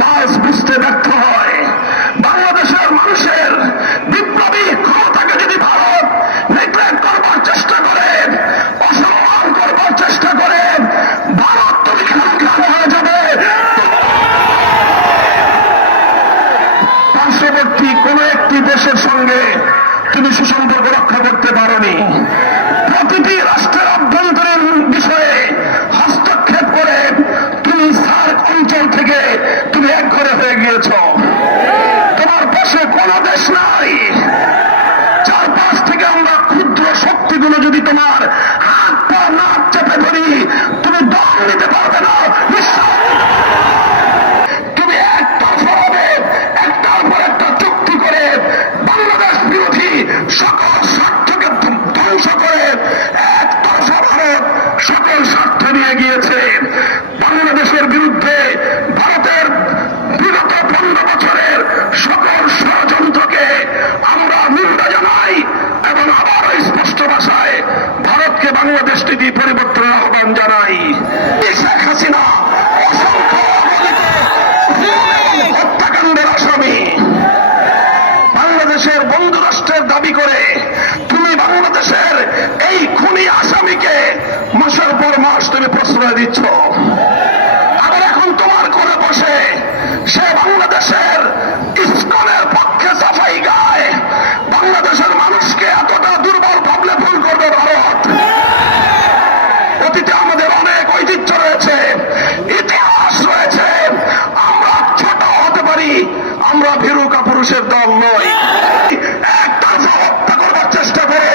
Pulse বুঝতে ব্যর্থ হয়। বাংলাদেশের মানুষের বিপ্লবী ক্ষমতাকে যদি ভারত নেগলেক্ট করবার চেষ্টা করে, অসম্মান করবার চেষ্টা করে, ভারত তুমি খামখেয়াল হয়ে যাবে। পার্শ্ববর্তী কোন একটি দেশের সঙ্গে তুমি সুসম্পর্ক রক্ষা করতে পারোনি। প্রতিটি রাষ্ট্রের অভ্যন্তরীণ বিষয়ে হস্তক্ষেপ করে তুমি সার্ক অঞ্চল থেকে তুমি একঘরে হয়ে গিয়েছ। তোমার পাশে কোন দেশ নাই। চারপাশ থেকে আমরা ক্ষুদ্র শক্তিগুলো যদি তোমার হাত পা না চেপে ধরি, তুমি দম নিতে পারবে না। তুমি একতরফাভাবে একটার পর একটা চুক্তি করে বাংলাদেশ বিরোধী সকল স্বার্থকে ধ্বংস করে একতরফা ভারত সকল স্বার্থ নিয়ে গিয়েছে। বাংলাদেশের বিরুদ্ধে ভারতের বিগত 15 বছরের সকল ষড়যন্ত্রকে আমরা নিন্দা জানাই এবং আবারও স্পষ্ট ভাষায় ভারতকে বাংলাদেশ নীতি পরিবর্তনের আহ্বান জানাই। শেখ হাসিনা অসংখ্য হত্যাকাণ্ডের আসামি। বাংলাদেশের বন্ধু রাষ্ট্রের দাবি করে তুমি বাংলাদেশের এই খুনি আসামিকে মাসের পর মাস তুমি প্রশ্রয় দিচ্ছ। আবার এখন তোমার করে বসে সে বাংলাদেশের ইসকনের পক্ষে সাফাই গায়। বাংলাদেশের মানুষকে এতটা দুর্বল ভাবলে ভুল করবে ভারত। অতীতে আমাদের অনেক ঐতিহ্য রয়েছে, ইতিহাস রয়েছে। আমরা ছোট হতে পারি, আমরা ভীরু কাপুরুষের দল নই। একতরফা হত্যা করবার চেষ্টা করে